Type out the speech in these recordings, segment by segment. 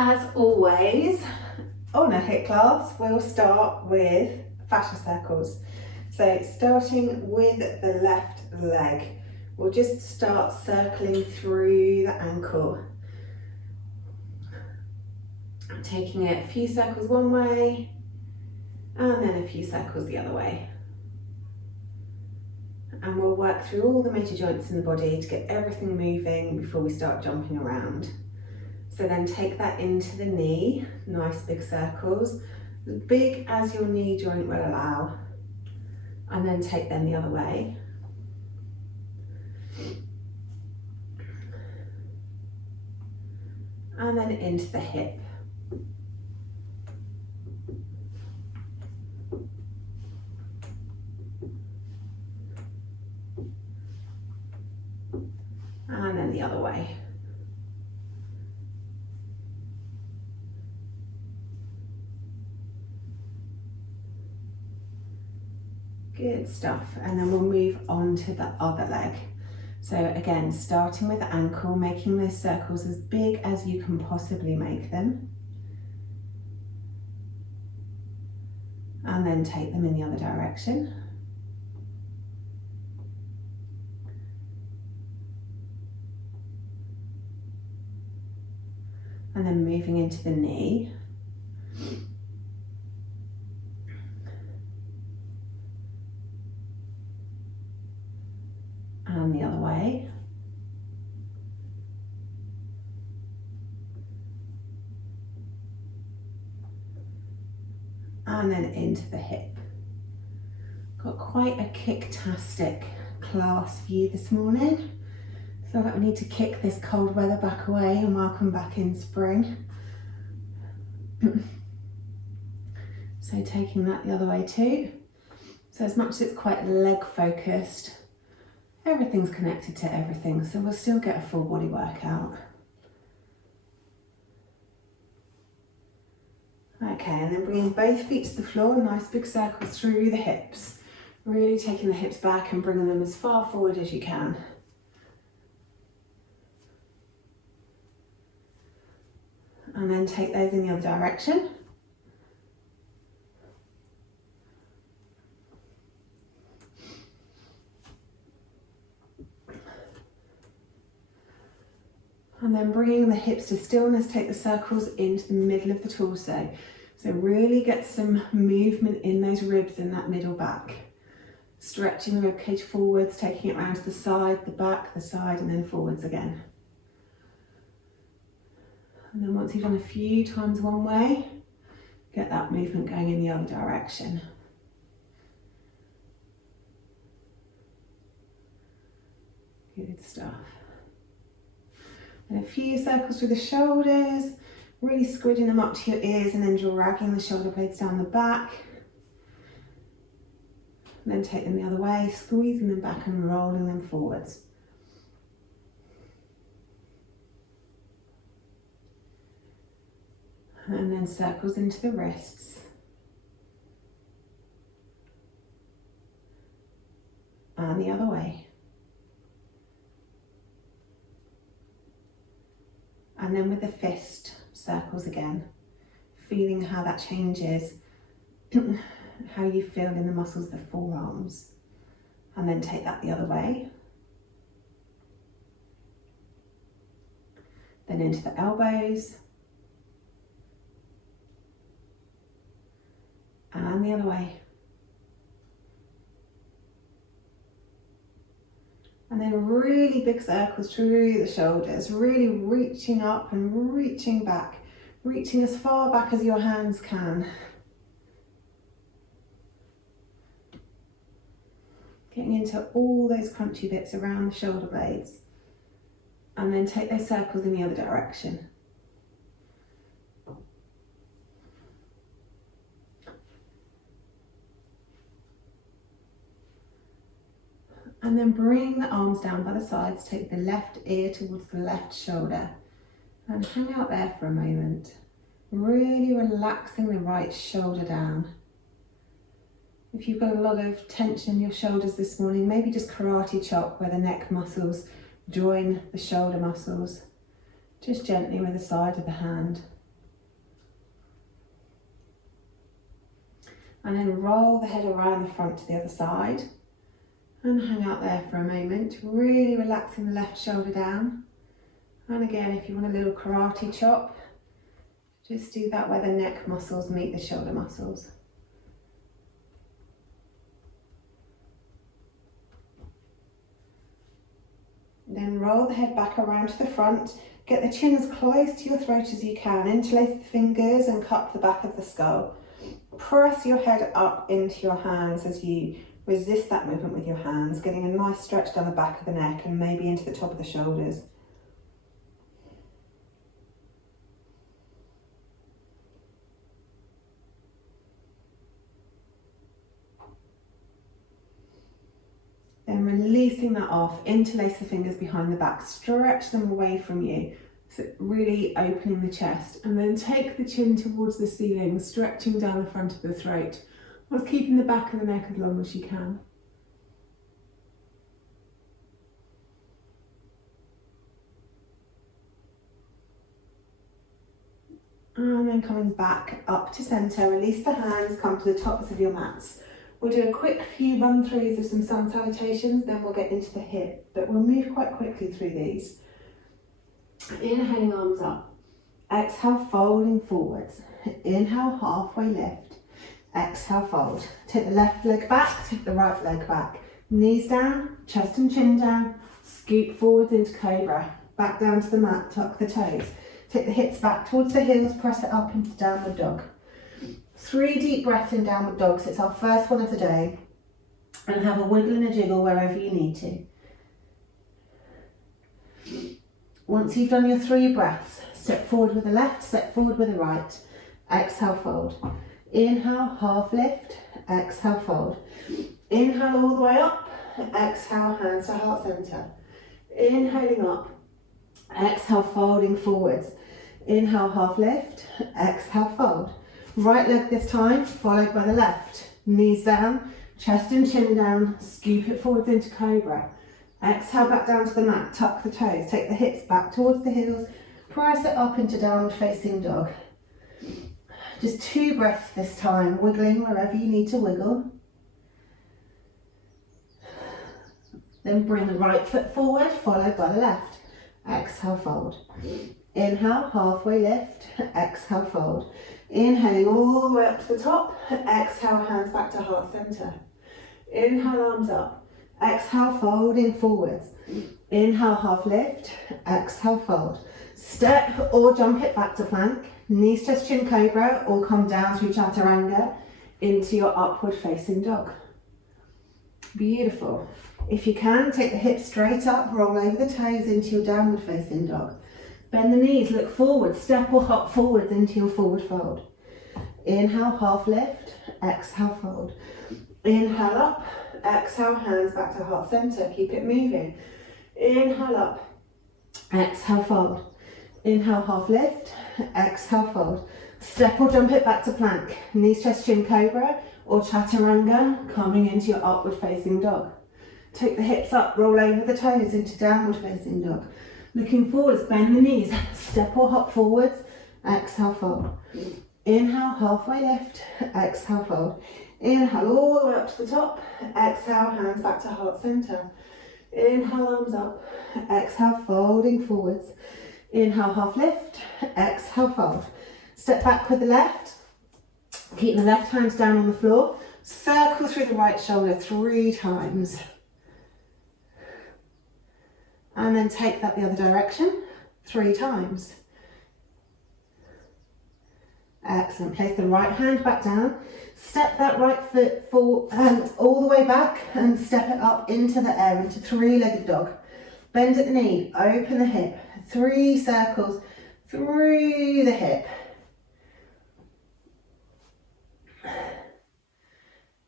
As always, on a HIIT class, we'll start with fascia circles. So starting with the left leg, we'll just start circling through the ankle. Taking it a few circles one way and then a few circles the other way. And we'll work through all the major joints in the body to get everything moving before we start jumping around. So then take that into the knee, nice big circles, as big as your knee joint will allow. And then take them the other way. And then into the hip. And then the other way. Good stuff. And then we'll move on to the other leg. So again, starting with the ankle, making those circles as big as you can possibly make them. And then take them in the other direction. And then moving into the knee. And the other way. And then into the hip. Got quite a kicktastic class for you this morning. Feel like we need to kick this cold weather back away and welcome back in spring. So taking that the other way too. So as much as it's quite leg focused, everything's connected to everything, so we'll still get a full body workout. Okay, and then bringing both feet to the floor, nice big circles through the hips. Really taking the hips back and bringing them as far forward as you can. And then take those in the other direction. And then bringing the hips to stillness, take the circles into the middle of the torso. So really get some movement in those ribs in that middle back. Stretching the ribcage forwards, taking it round to the side, the back, the side, and then forwards again. And then once you've done a few times one way, get that movement going in the other direction. Good stuff. And a few circles through the shoulders, really squidging them up to your ears and then dragging the shoulder blades down the back. And then take them the other way, squeezing them back and rolling them forwards. And then circles into the wrists. And the other way. And then with the fist, circles again. Feeling how that changes, how you feel in the muscles of the forearms. And then take that the other way. Then into the elbows. And the other way. And then really big circles through the shoulders, really reaching up and reaching back, reaching as far back as your hands can. Getting into all those crunchy bits around the shoulder blades. And then take those circles in the other direction. And then bring the arms down by the sides, take the left ear towards the left shoulder and hang out there for a moment. Really relaxing the right shoulder down. If you've got a lot of tension in your shoulders this morning, maybe just karate chop where the neck muscles join the shoulder muscles. Just gently with the side of the hand. And then roll the head around the front to the other side. And hang out there for a moment, really relaxing the left shoulder down. And again, if you want a little karate chop, just do that where the neck muscles meet the shoulder muscles. Then roll the head back around to the front. Get the chin as close to your throat as you can. Interlace the fingers and cup the back of the skull. Press your head up into your hands as you resist that movement with your hands, getting a nice stretch down the back of the neck and maybe into the top of the shoulders. Then releasing that off, interlace the fingers behind the back, stretch them away from you, so really opening the chest, and then take the chin towards the ceiling, stretching down the front of the throat, whilst keeping the back of the neck as long as you can. And then coming back up to centre, release the hands, come to the tops of your mats. We'll do a quick few run-throughs of some sun salutations, then we'll get into the hip, but we'll move quite quickly through these. Inhaling, arms up. Exhale, folding forwards. Inhale, halfway lift. Exhale, fold. Take the left leg back, take the right leg back. Knees down, chest and chin down. Scoop forwards into cobra. Back down to the mat, tuck the toes. Take the hips back towards the heels, press it up into downward dog. 3 deep breaths in downward dog, so it's our first one of the day. And have a wiggle and a jiggle wherever you need to. Once you've done your 3 breaths, step forward with the left, step forward with the right. Exhale, fold. Inhale, half lift. Exhale, fold. Inhale all the way up. Exhale, hands to heart center. Inhaling up. Exhale, folding forwards. Inhale, half lift. Exhale, fold. Right leg this time, followed by the left. Knees down, chest and chin down. Scoop it forwards into cobra. Exhale back down to the mat, tuck the toes. Take the hips back towards the heels. Press it up into downward facing dog. Just 2 breaths this time, wiggling wherever you need to wiggle. Then bring the right foot forward, followed by the left. Exhale, fold. Inhale, halfway lift. Exhale, fold. Inhaling all the way up to the top. Exhale, hands back to heart center. Inhale, arms up. Exhale, folding forwards. Inhale, half lift. Exhale, fold. Step or jump it back to plank. Knees, chest, chin, cobra, or come down through chaturanga into your upward facing dog. Beautiful. If you can, take the hips straight up, roll over the toes into your downward facing dog. Bend the knees, look forward, step or hop forwards into your forward fold. Inhale, half lift, exhale, fold. Inhale up, exhale, hands back to heart center, keep it moving. Inhale up, exhale, fold. Inhale, half lift, exhale, fold. Step or jump it back to plank. Knees, chest, chin, cobra, or chaturanga, coming into your upward facing dog. Take the hips up, roll over the toes into downward facing dog. Looking forwards, bend the knees, step or hop forwards, exhale, fold. Inhale, halfway lift, exhale, fold. Inhale all the way up to the top, exhale, hands back to heart center. Inhale, arms up, exhale, folding forwards. Inhale, half lift, exhale, fold. Step back with the left, keep the left hand down on the floor, circle through the right shoulder 3 times. And then take that the other direction 3 times. Excellent. Place the right hand back down. Step that right foot forward, all the way back and step it up into the air, into 3-legged dog. Bend at the knee, open the hip. 3 circles through the hip.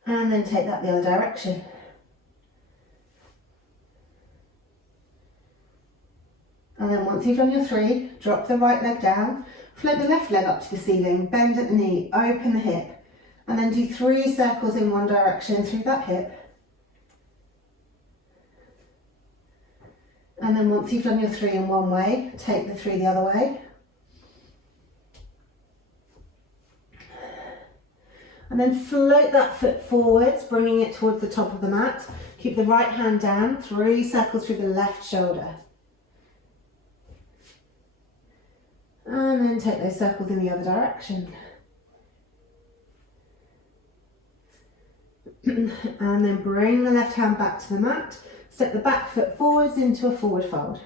And then take that the other direction. And then once you've done your 3, drop the right leg down, float the left leg up to the ceiling, bend at the knee, open the hip, and then do 3 circles in one direction through that hip. And then once you've done your 3 in one way, take the 3 the other way. And then float that foot forwards, bringing it towards the top of the mat. Keep the right hand down, 3 circles through the left shoulder. And then take those circles in the other direction. And then bring the left hand back to the mat. Step the back foot forwards into a forward fold.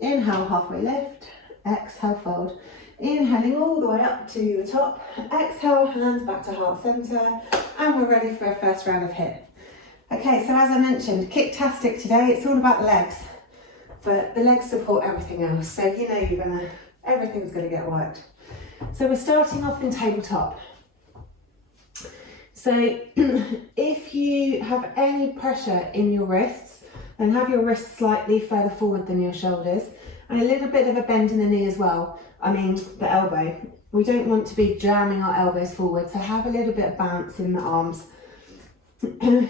Inhale, halfway lift. Exhale, fold. Inhaling all the way up to the top. Exhale, hands back to heart center. And we're ready for our first round of HIIT. Okay, so as I mentioned, kicktastic today, it's all about the legs. But the legs support everything else. So you know everything's gonna get worked. So we're starting off in tabletop. So if you have any pressure in your wrists, then have your wrists slightly further forward than your shoulders, and a little bit of a bend in the knee as well. I mean, the elbow. We don't want to be jamming our elbows forward, so have a little bit of bounce in the arms.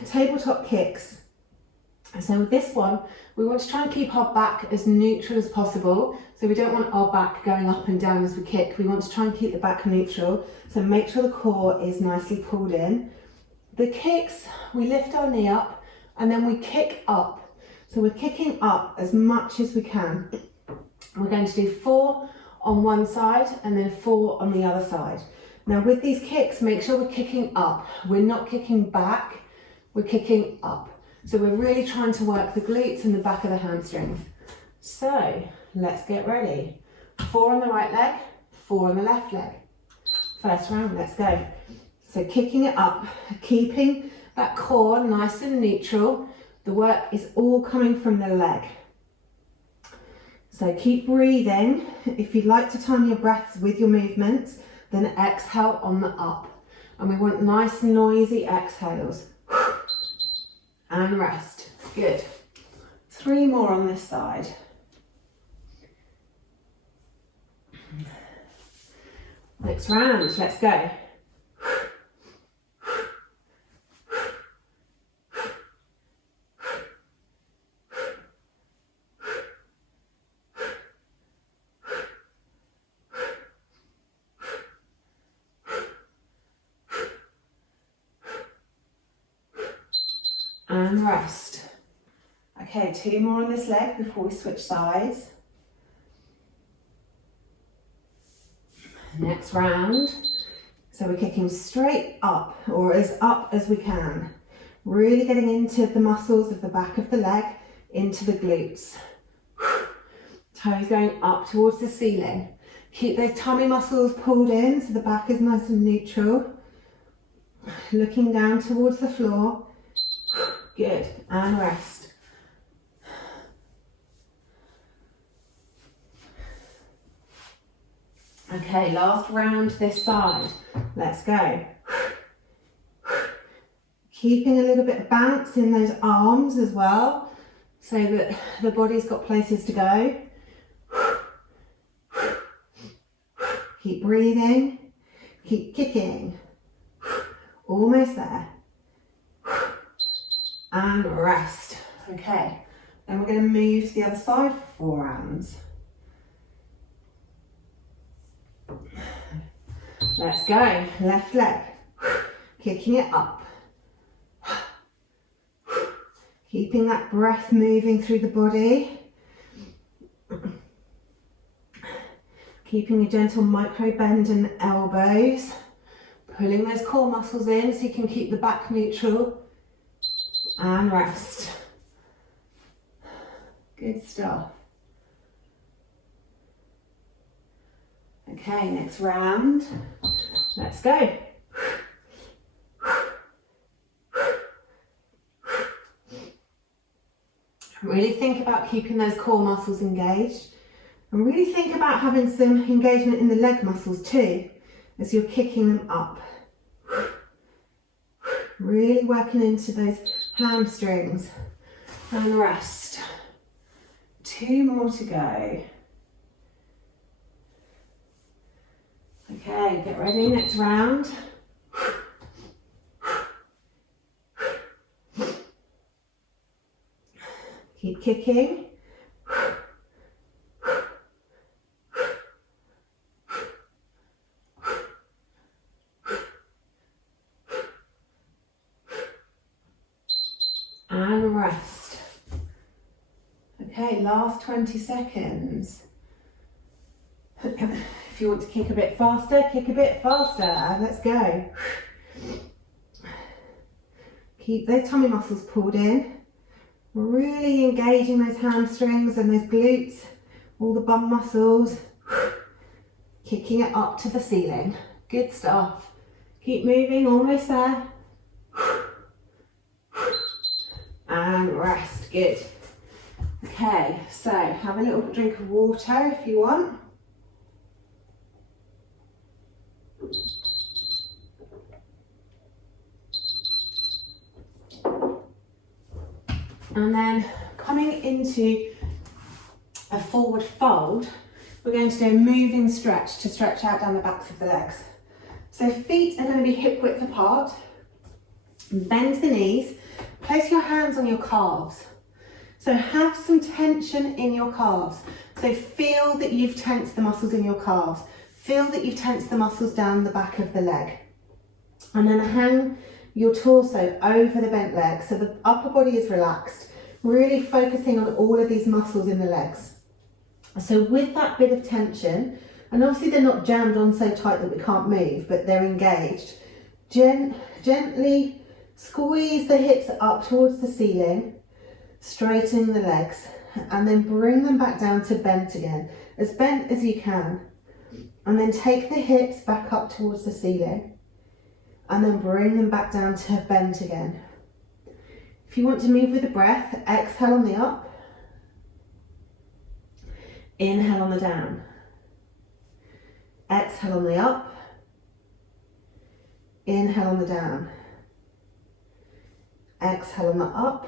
Tabletop kicks. So with this one, we want to try and keep our back as neutral as possible. So we don't want our back going up and down as we kick. We want to try and keep the back neutral. So make sure the core is nicely pulled in. The kicks, we lift our knee up and then we kick up. So we're kicking up as much as we can. We're going to do 4 on one side and then 4 on the other side. Now with these kicks, make sure we're kicking up. We're not kicking back, we're kicking up. So we're really trying to work the glutes and the back of the hamstrings. So let's get ready. 4 on the right leg, 4 on the left leg. First round, let's go. So kicking it up, keeping that core nice and neutral. The work is all coming from the leg. So keep breathing. If you'd like to time your breaths with your movements, then exhale on the up. And we want nice noisy exhales. And rest. Good. 3 more on this side. Next round, let's go. And rest. Okay, 2 more on this leg before we switch sides. Next round. So we're kicking straight up, or as up as we can. Really getting into the muscles of the back of the leg, into the glutes. Toes going up towards the ceiling. Keep those tummy muscles pulled in so the back is nice and neutral. Looking down towards the floor. Good, and rest. Okay, last round this side. Let's go. Keeping a little bit of bounce in those arms as well, so that the body's got places to go. Keep breathing, keep kicking. Almost there. And rest. Okay, then we're going to move to the other side for 4 rounds. Let's go. Left leg. Kicking it up. Keeping that breath moving through the body. Keeping a gentle micro bend in the elbows. Pulling those core muscles in so you can keep the back neutral. And rest. Good stuff. Okay, next round. Let's go. Really think about keeping those core muscles engaged. And really think about having some engagement in the leg muscles too, as you're kicking them up. Really working into those hamstrings. And rest. 2 more to go. Okay, get ready, next round. Keep kicking. Okay, last 20 seconds. If you want to kick a bit faster, kick a bit faster. Let's go. Keep those tummy muscles pulled in. Really engaging those hamstrings and those glutes, all the bum muscles. Kicking it up to the ceiling. Good stuff. Keep moving, almost there. And rest, good. Okay, so have a little drink of water if you want. And then coming into a forward fold, we're going to do a moving stretch to stretch out down the backs of the legs. So feet are going to be hip width apart. Bend the knees. Place your hands on your calves. So have some tension in your calves. So feel that you've tensed the muscles in your calves. Feel that you've tensed the muscles down the back of the leg. And then hang your torso over the bent leg so the upper body is relaxed. Really focusing on all of these muscles in the legs. So with that bit of tension, and obviously they're not jammed on so tight that we can't move, but they're engaged, gently squeeze the hips up towards the ceiling, straightening the legs, and then bring them back down to bent again, as bent as you can. And then take the hips back up towards the ceiling, and then bring them back down to bent again. If you want to move with the breath, exhale on the up, inhale on the down, exhale on the up, inhale on the down, exhale on the up,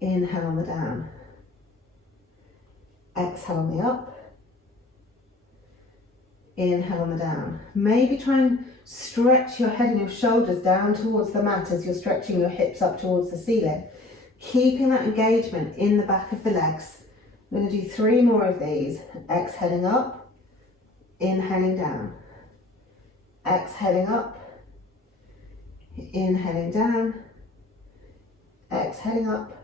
inhale on the down, exhale on the up, inhale on the down. Maybe try and stretch your head and your shoulders down towards the mat as you're stretching your hips up towards the ceiling. Keeping that engagement in the back of the legs. I'm going to do 3 more of these. Exhaling up, inhaling down. Exhaling up, inhaling down. Exhaling up,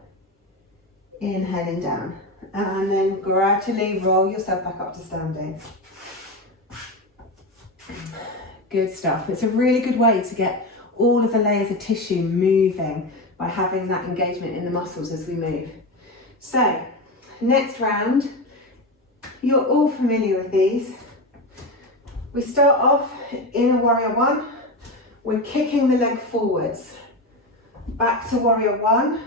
inhaling down. And then gradually roll yourself back up to standing. Good stuff. It's a really good way to get all of the layers of tissue moving by having that engagement in the muscles as we move. So, next round, you're all familiar with these. We start off in a warrior one. We're kicking the leg forwards. Back to warrior one,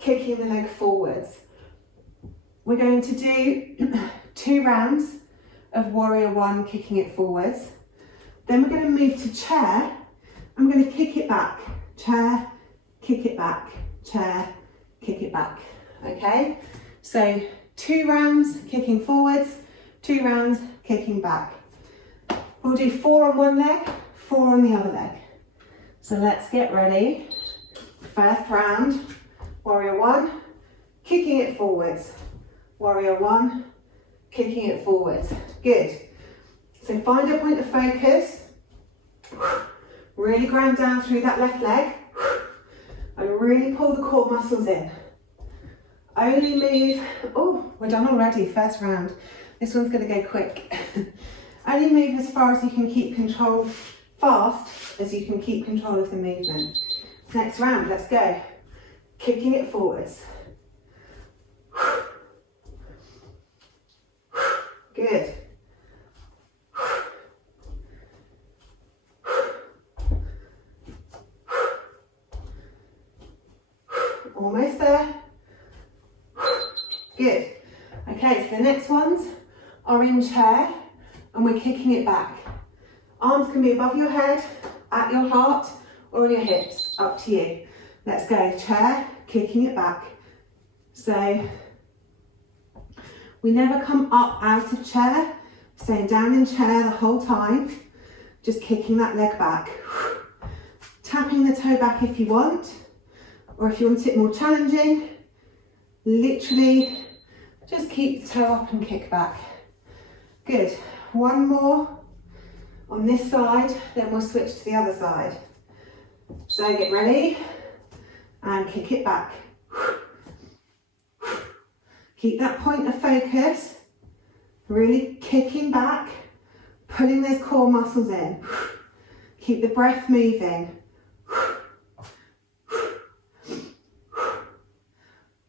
kicking the leg forwards. We're going to do 2 rounds of warrior one, kicking it forwards. Then we're going to move to chair. I'm going to kick it back. Chair, kick it back. Chair, kick it back. Okay? So 2 rounds kicking forwards, 2 rounds kicking back. We'll do 4 on one leg, 4 on the other leg. So let's get ready. First round, warrior one, kicking it forwards. Warrior one, kicking it forwards. Good. So find a point of focus. Really ground down through that left leg. And really pull the core muscles in. Only move, oh, we're done already, first round. This one's gonna go quick. Only move as far as you can keep control, fast as you can keep control of the movement. Next round, let's go. Kicking it forwards. Good. Almost there. Good. Okay, so the next ones are in chair and we're kicking it back. Arms can be above your head, at your heart, or on your hips, up to you. Let's go, chair, kicking it back. So, we never come up out of chair, staying down in chair the whole time, just kicking that leg back. Tapping the toe back if you want, or if you want it more challenging, literally just keep the toe up and kick back. Good, 1 more on this side, then we'll switch to the other side. So get ready and kick it back. Keep that point of focus, really kicking back, pulling those core muscles in. Keep the breath moving.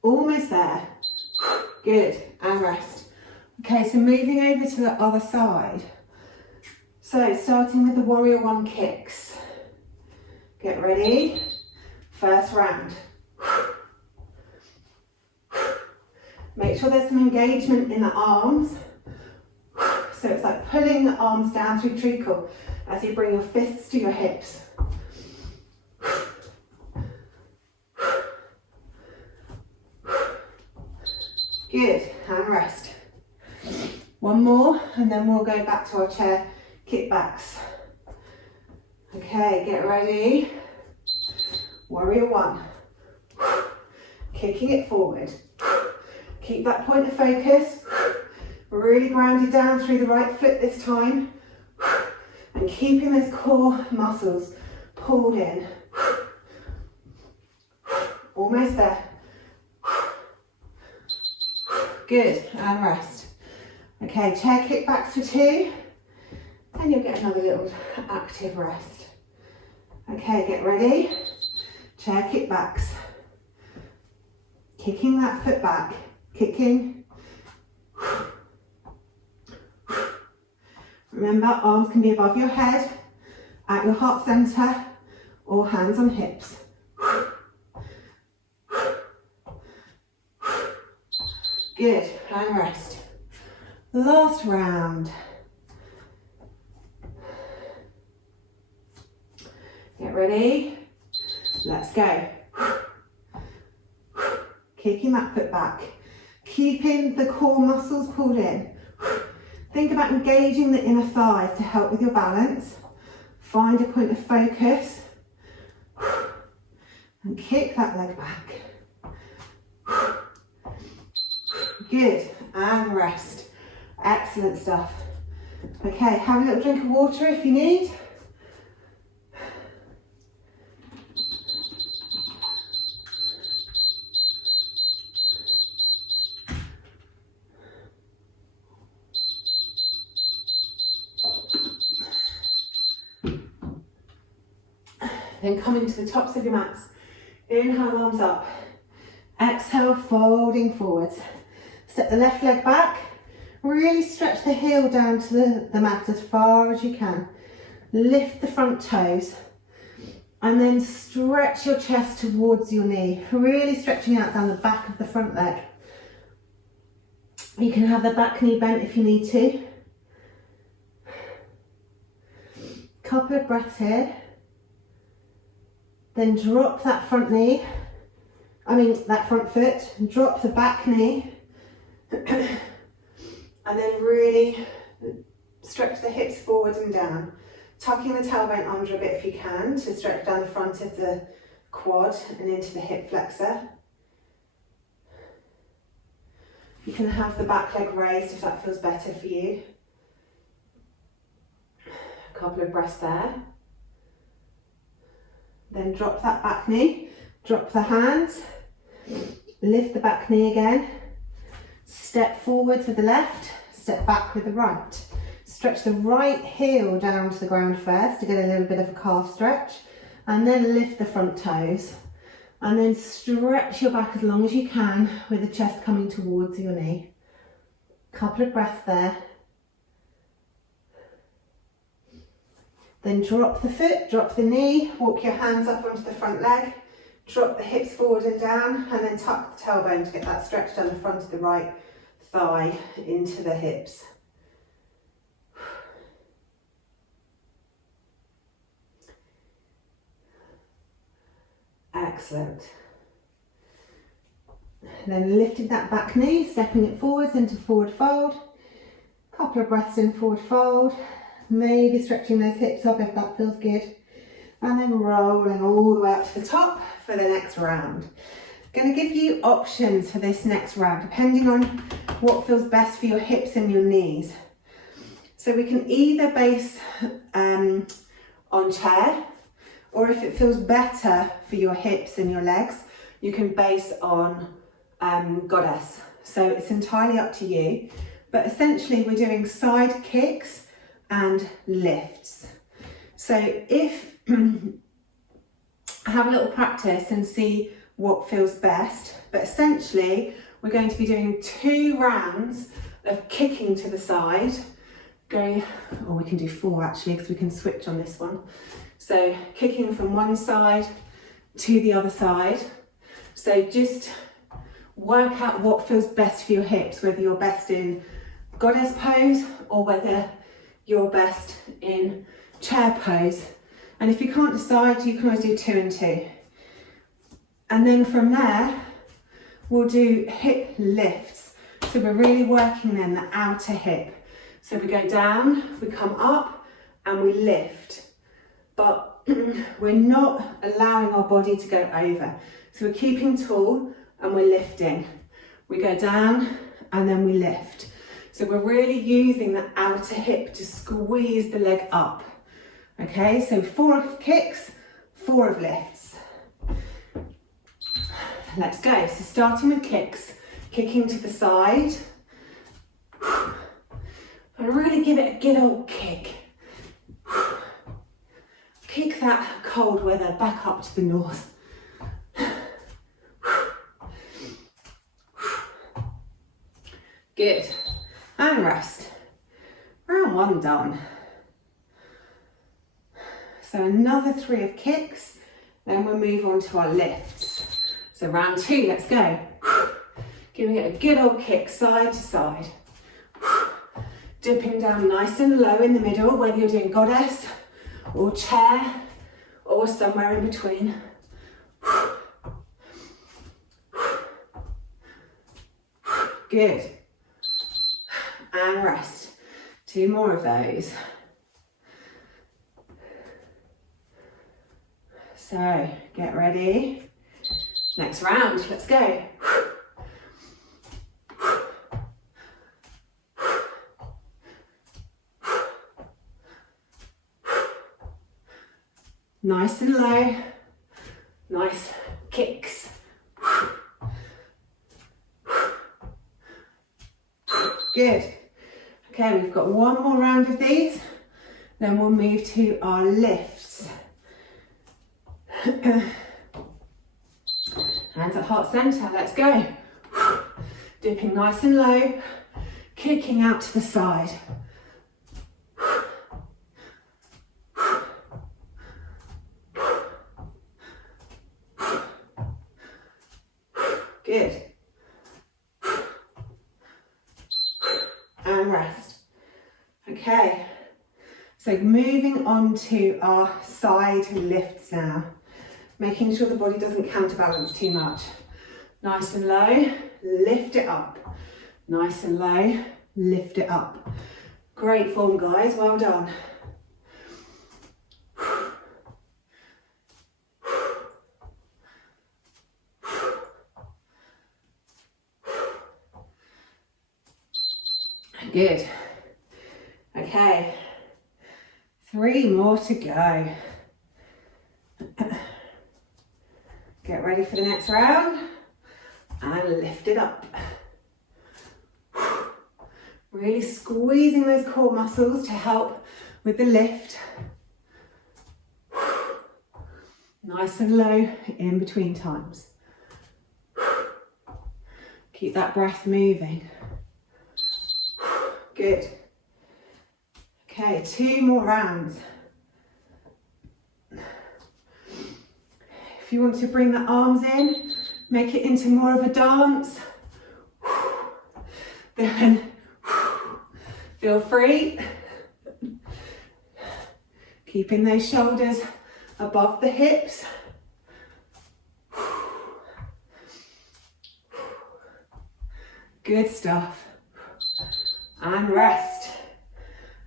Almost there. Good, and rest. Okay, so moving over to the other side. So starting with the warrior one kicks. Get ready. First round. Make sure there's some engagement in the arms. So it's like pulling the arms down through treacle as you bring your fists to your hips. Good, and rest. One more, and then we'll go back to our chair kickbacks. Okay, get ready. Warrior one. Kicking it forward. Keep that point of focus. Really grounded down through the right foot this time. And keeping those core muscles pulled in. Almost there. Good, and rest. Okay, chair kickbacks for 2. And you'll get another little active rest. Okay, get ready. Chair kickbacks. Kicking that foot back. Kicking. Remember, arms can be above your head, at your heart center, or hands on hips. Good, and rest. Last round. Get ready. Let's go. Kicking that foot back. Keeping the core muscles pulled in. Think about engaging the inner thighs to help with your balance. Find a point of focus. And kick that leg back. Good, and rest. Excellent stuff. Okay, have a little drink of water if you need. Then come into the tops of your mats. Inhale, arms up. Exhale, folding forwards. Step the left leg back. Really stretch the heel down to the mat as far as you can. Lift the front toes. And then stretch your chest towards your knee. Really stretching out down the back of the front leg. You can have the back knee bent if you need to. Couple of breaths here. Then drop that front foot, and drop the back knee. And then really stretch the hips forward and down. Tucking the tailbone under a bit if you can to stretch down the front of the quad and into the hip flexor. You can have the back leg raised if that feels better for you. A couple of breaths there. Then drop that back knee, drop the hands, lift the back knee again, step forward with the left, step back with the right. Stretch the right heel down to the ground first to get a little bit of a calf stretch, and then lift the front toes. And then stretch your back as long as you can with the chest coming towards your knee. Couple of breaths there. Then drop the foot, drop the knee, walk your hands up onto the front leg, drop the hips forward and down, and then tuck the tailbone to get that stretch down the front of the right thigh into the hips. Excellent. Then lifting that back knee, stepping it forwards into forward fold. Couple of breaths in forward fold. Maybe stretching those hips up if that feels good. And then rolling all the way up to the top for the next round. Going to give you options for this next round, depending on what feels best for your hips and your knees. So we can either base on chair, or if it feels better for your hips and your legs, you can base on goddess. So it's entirely up to you. But essentially we're doing side kicks and lifts. So if have a little practice and see what feels best. But essentially we're going to be doing 2 rounds of kicking to the side, going, or we can do 4 actually, because we can switch on this one. So kicking from one side to the other side. So just work out what feels best for your hips, whether you're best in goddess pose or whether you're best in chair pose. And if you can't decide, you can always do 2 and 2. And then from there, we'll do hip lifts. So we're really working then the outer hip. So we go down, we come up and we lift. But we're not allowing our body to go over. So we're keeping tall and we're lifting. We go down and then we lift. So we're really using the outer hip to squeeze the leg up. Okay, so 4 of kicks, 4 of lifts. Let's go. So starting with kicks, kicking to the side. And really give it a good old kick. Kick that cold weather back up to the north. Good. And rest. Round 1 done. So another 3 of kicks, then we'll move on to our lifts. So round 2, let's go. Giving it a good old kick side to side. Dipping down nice and low in the middle, whether you're doing goddess or chair or somewhere in between. Good. And rest. 2 more of those. So get ready. Next round, let's go. Nice and low, nice kicks. Good. Okay, we've got 1 more round of these, then we'll move to our lifts. Hands at heart center, let's go. Dipping nice and low, kicking out to the side. Good. And rest. Okay, so moving on to our side lifts now. Making sure the body doesn't counterbalance too much. Nice and low, lift it up. Nice and low, lift it up. Great form, guys, well done. Good. Okay, 3 more to go. Get ready for the next round and lift it up. Really squeezing those core muscles to help with the lift. Nice and low in between times. Keep that breath moving. Good. Okay, 2 more rounds. If you want to bring the arms in, make it into more of a dance, then feel free. Keeping those shoulders above the hips. Good stuff. And rest.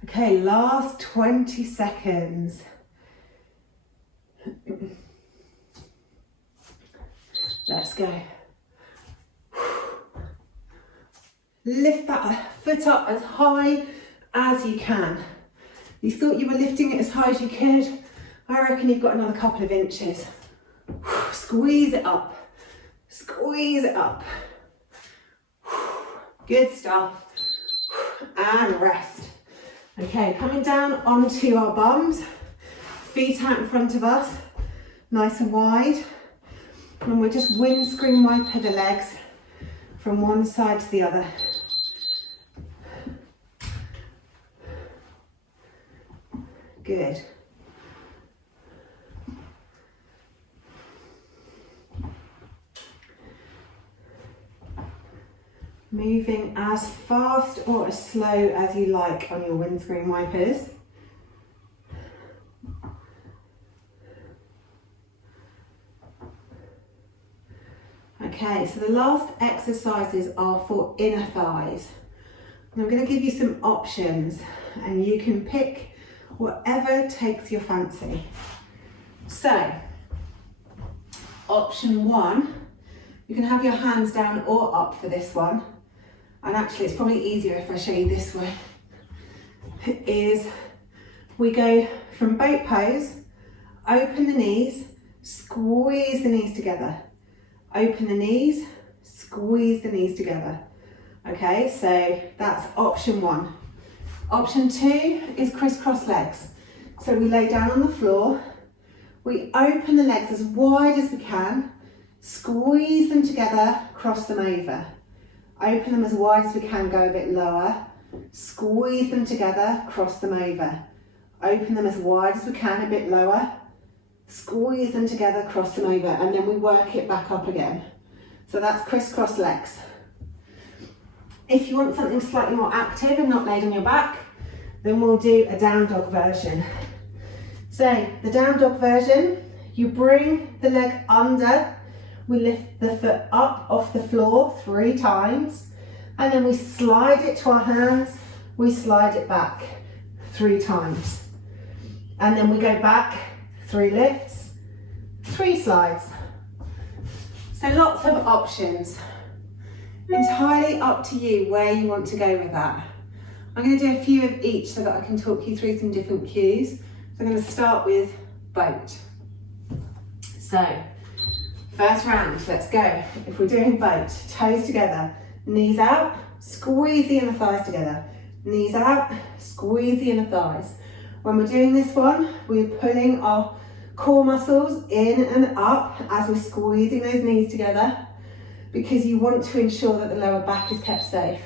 Okay, last 20 seconds. Let's go. Lift that foot up as high as you can. You thought you were lifting it as high as you could. I reckon you've got another couple of inches. Squeeze it up. Squeeze it up. Good stuff. And rest. Okay, coming down onto our bums, feet out in front of us, nice and wide. And we're just windscreen wiper the legs from one side to the other. Good. Moving as fast or as slow as you like on your windscreen wipers. Okay, so the last exercises are for inner thighs. And I'm going to give you some options and you can pick whatever takes your fancy. So, option 1, you can have your hands down or up for this one. And actually it's probably easier if I show you this way. Is we go from boat pose, open the knees, squeeze the knees together. Open the knees, squeeze the knees together. Okay, so that's option 1. Option 2 is crisscross legs. So we lay down on the floor, we open the legs as wide as we can, squeeze them together, cross them over. Open them as wide as we can, go a bit lower, squeeze them together, cross them over. Open them as wide as we can, a bit lower, squeeze them together, cross them over, and then we work it back up again. So that's crisscross legs. If you want something slightly more active and not laid on your back, then we'll do a down dog version. So the down dog version, you bring the leg under, we lift the foot up off the floor 3 times, and then we slide it to our hands, we slide it back 3 times. And then we go back, 3 lifts, 3 slides. So lots of options. Entirely up to you where you want to go with that. I'm going to do a few of each so that I can talk you through some different cues. So I'm going to start with boat. So, first round, let's go. If we're doing boat, toes together, knees out, squeeze the inner thighs together. Knees out, squeeze the inner thighs. When we're doing this one, we're pulling our core muscles in and up as we're squeezing those knees together, because you want to ensure that the lower back is kept safe.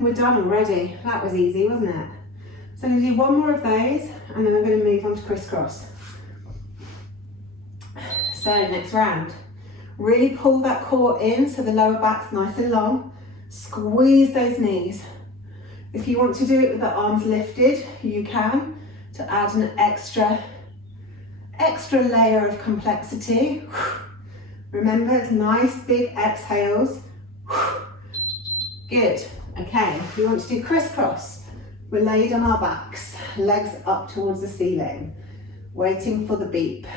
We're done already. That was easy, wasn't it? So I'm going to do one more of those and then I'm going to move on to crisscross. So next round, really pull that core in so the lower back's nice and long. Squeeze those knees. If you want to do it with the arms lifted, you can, to add an extra layer of complexity. Remember, nice big exhales. Good. Okay, if you want to do crisscross, we're laid on our backs, legs up towards the ceiling, waiting for the beep.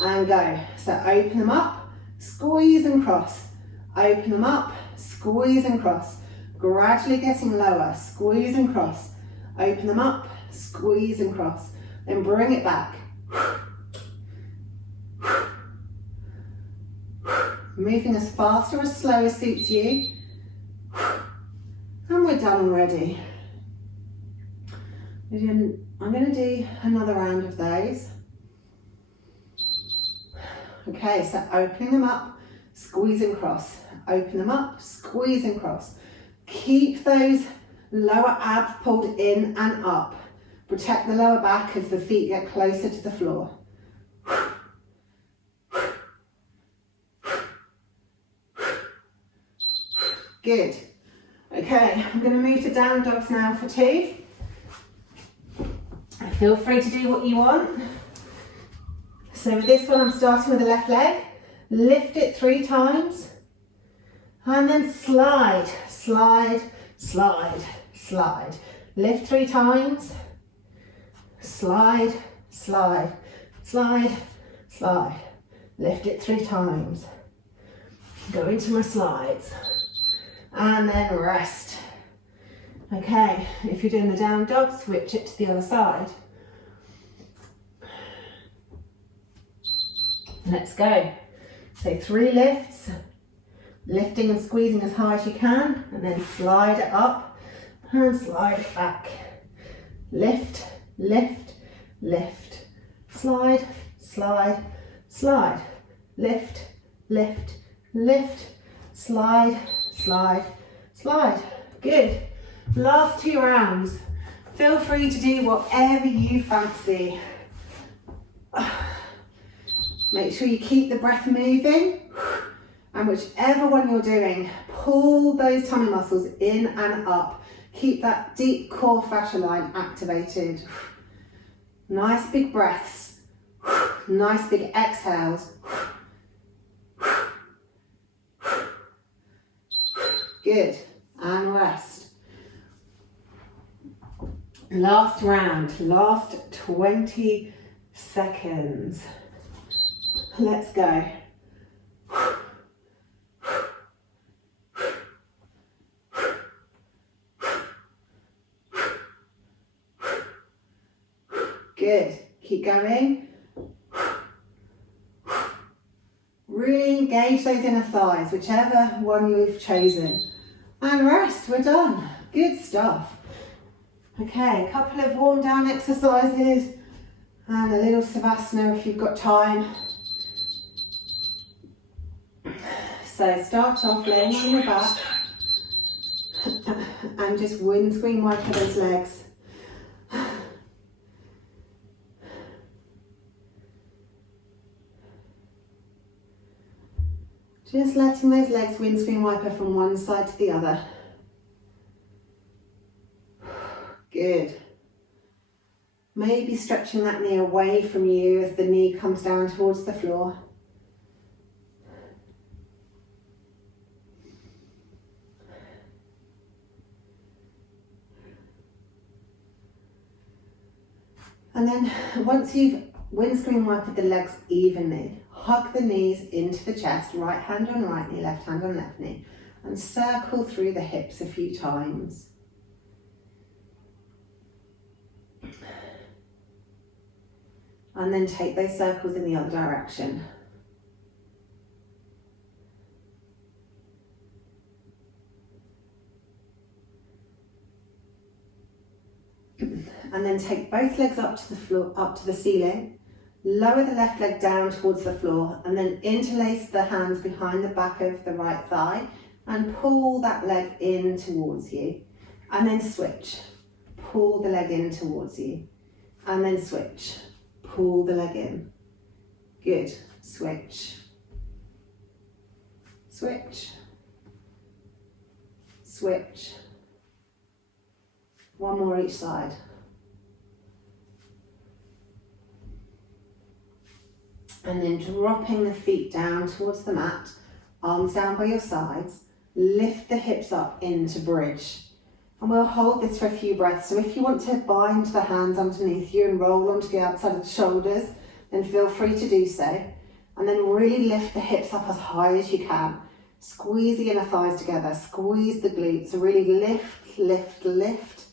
And go. So open them up, squeeze and cross. Open them up, squeeze and cross. Gradually getting lower, squeeze and cross. Open them up, squeeze and cross. Then bring it back. Moving as fast or as slow as suits you. And we're done already. I'm going to do another round of those. Okay, so opening them up, squeeze and cross. Open them up, squeeze and cross. Keep those lower abs pulled in and up. Protect the lower back as the feet get closer to the floor. Good. Okay, I'm going to move to down dogs now for 2. Feel free to do what you want. So with this one, I'm starting with the left leg. Lift it 3 times. And then slide, slide, slide, slide. Lift 3 times. Slide, slide, slide, slide. Lift it 3 times. Go into my slides. And then rest. Okay, if you're doing the down dog, switch it to the other side. Let's go. So 3 lifts, Lifting and squeezing as high as you can, and then slide it up and slide it back. Lift, lift, lift. Slide, slide, slide. Lift, lift, lift. Slide, slide, slide. Good. Last 2 rounds. Feel free to do whatever you fancy. Make sure you keep the breath moving, and whichever one you're doing, pull those tummy muscles in and up. Keep that deep core fascia line activated. Nice big breaths. Nice big exhales. Good. And rest. Last round. Last 20 seconds. Let's go. Good. Keep going. Really engage those inner thighs, whichever one you've chosen. And rest. We're done. Good stuff. Okay, a couple of warm down exercises and a little savasana if you've got time. So start off laying on your back and just windscreen wipe those legs. Just letting those legs windscreen wiper from one side to the other. Good. Maybe stretching that knee away from you as the knee comes down towards the floor. And then once you've windscreen wiped the legs evenly, hug the knees into the chest, right hand on right knee, left hand on left knee, and circle through the hips a few times. And then take those circles in the other direction. And then take both legs up to the floor, up to the ceiling. Lower the left leg down towards the floor, and then interlace the hands behind the back of the right thigh and pull that leg in towards you. And then switch. Pull the leg in towards you. And then switch. Pull the leg in. Good. Switch. Switch. Switch. One more each side. And then dropping the feet down towards the mat, arms down by your sides, lift the hips up into bridge. And we'll hold this for a few breaths. So if you want to bind the hands underneath you and roll onto the outside of the shoulders, then feel free to do so. And then really lift the hips up as high as you can. Squeeze the inner thighs together, squeeze the glutes. So really lift, lift, lift.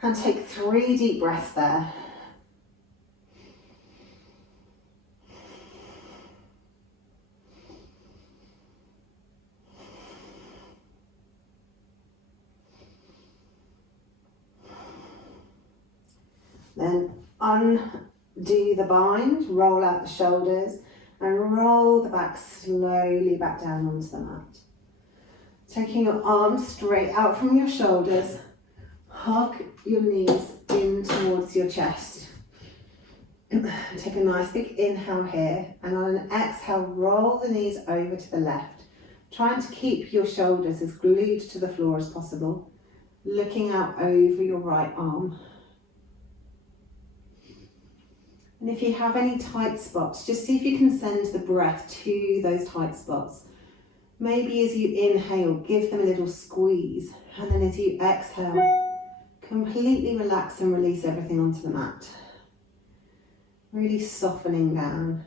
And take 3 deep breaths there. Then undo the bind, roll out the shoulders and roll the back slowly back down onto the mat. Taking your arms straight out from your shoulders, hug your knees in towards your chest. Take a nice big inhale here, and on an exhale, roll the knees over to the left, trying to keep your shoulders as glued to the floor as possible, looking out over your right arm. And if you have any tight spots, just see if you can send the breath to those tight spots. Maybe as you inhale, give them a little squeeze, and then as you exhale, completely relax and release everything onto the mat. Really softening down.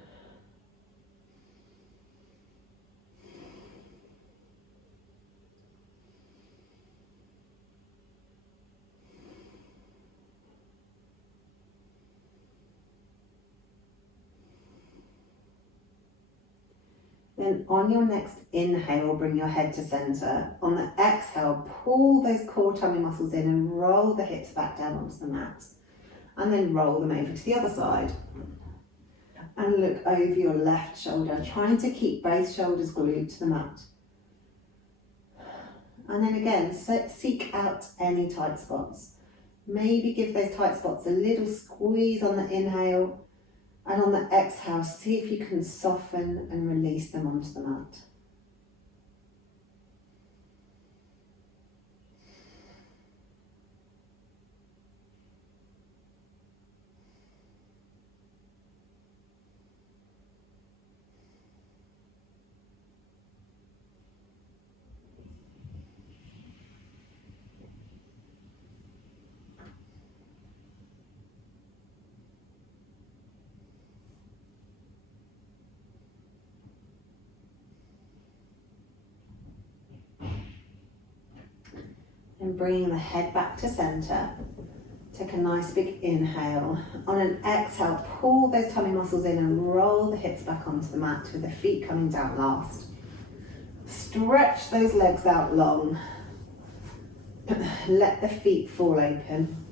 Then on your next inhale, bring your head to center. On the exhale, pull those core tummy muscles in and roll the hips back down onto the mat. And then roll them over to the other side. And look over your left shoulder, trying to keep both shoulders glued to the mat. And then again, seek out any tight spots. Maybe give those tight spots a little squeeze on the inhale, and on the exhale, see if you can soften and release them onto the mat. And bringing the head back to center, take a nice big inhale. On an exhale, pull those tummy muscles in and roll the hips back onto the mat with the feet coming down last. Stretch those legs out long. Let the feet fall open.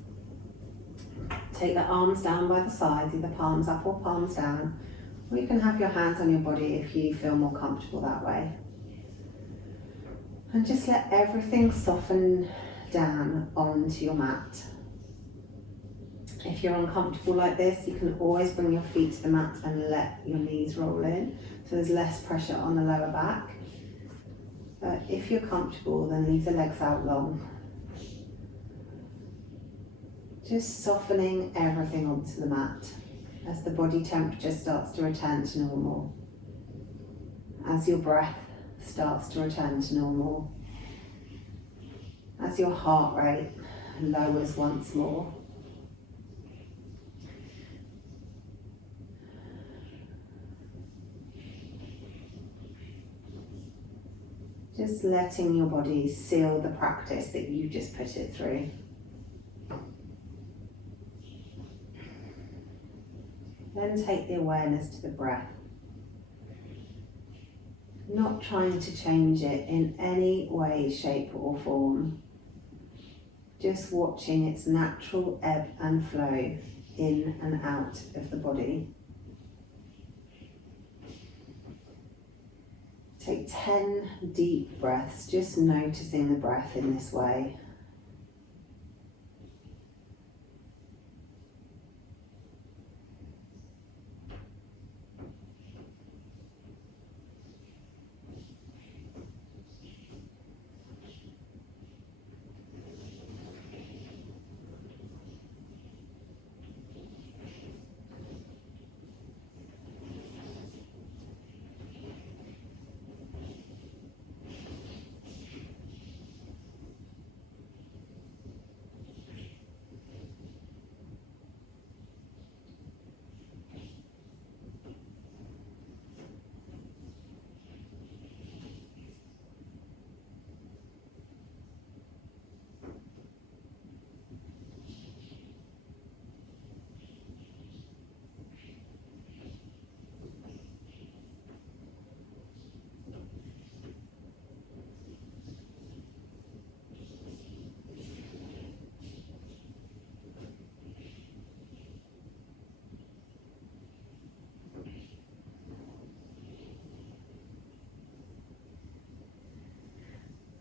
Take the arms down by the sides, either palms up or palms down. Or you can have your hands on your body if you feel more comfortable that way. And just let everything soften down onto your mat. If you're uncomfortable like this, you can always bring your feet to the mat and let your knees roll in, so there's less pressure on the lower back. But if you're comfortable, then leave the legs out long. Just softening everything onto the mat as the body temperature starts to return to normal. As your breath starts to return to normal. As your heart rate lowers once more. Just letting your body seal the practice that you just put it through. Then take the awareness to the breath. Not trying to change it in any way, shape or form. Just watching its natural ebb and flow in and out of the body. Take 10 deep breaths, just noticing the breath in this way.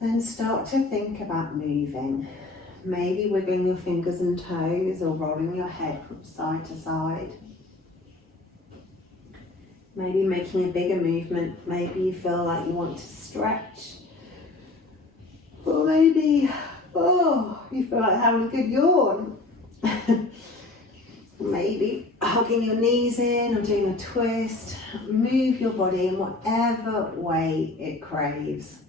Then start to think about moving. Maybe wiggling your fingers and toes or rolling your head from side to side. Maybe making a bigger movement. Maybe you feel like you want to stretch. Or maybe, you feel like having a good yawn. Maybe hugging your knees in or doing a twist. Move your body in whatever way it craves.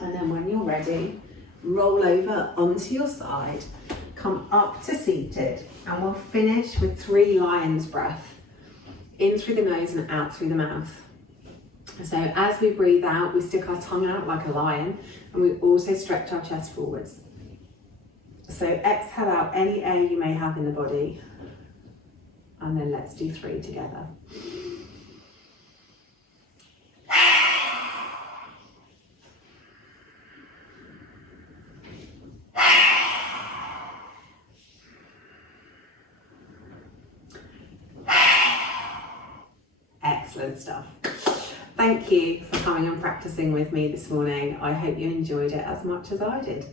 And then when you're ready, roll over onto your side, come up to seated, and we'll finish with 3 lion's breath. In through the nose and out through the mouth. So as we breathe out, we stick our tongue out like a lion, and we also stretch our chest forwards. So exhale out any air you may have in the body. And then let's do 3 together. Excellent stuff. Thank you for coming and practicing with me this morning. I hope you enjoyed it as much as I did.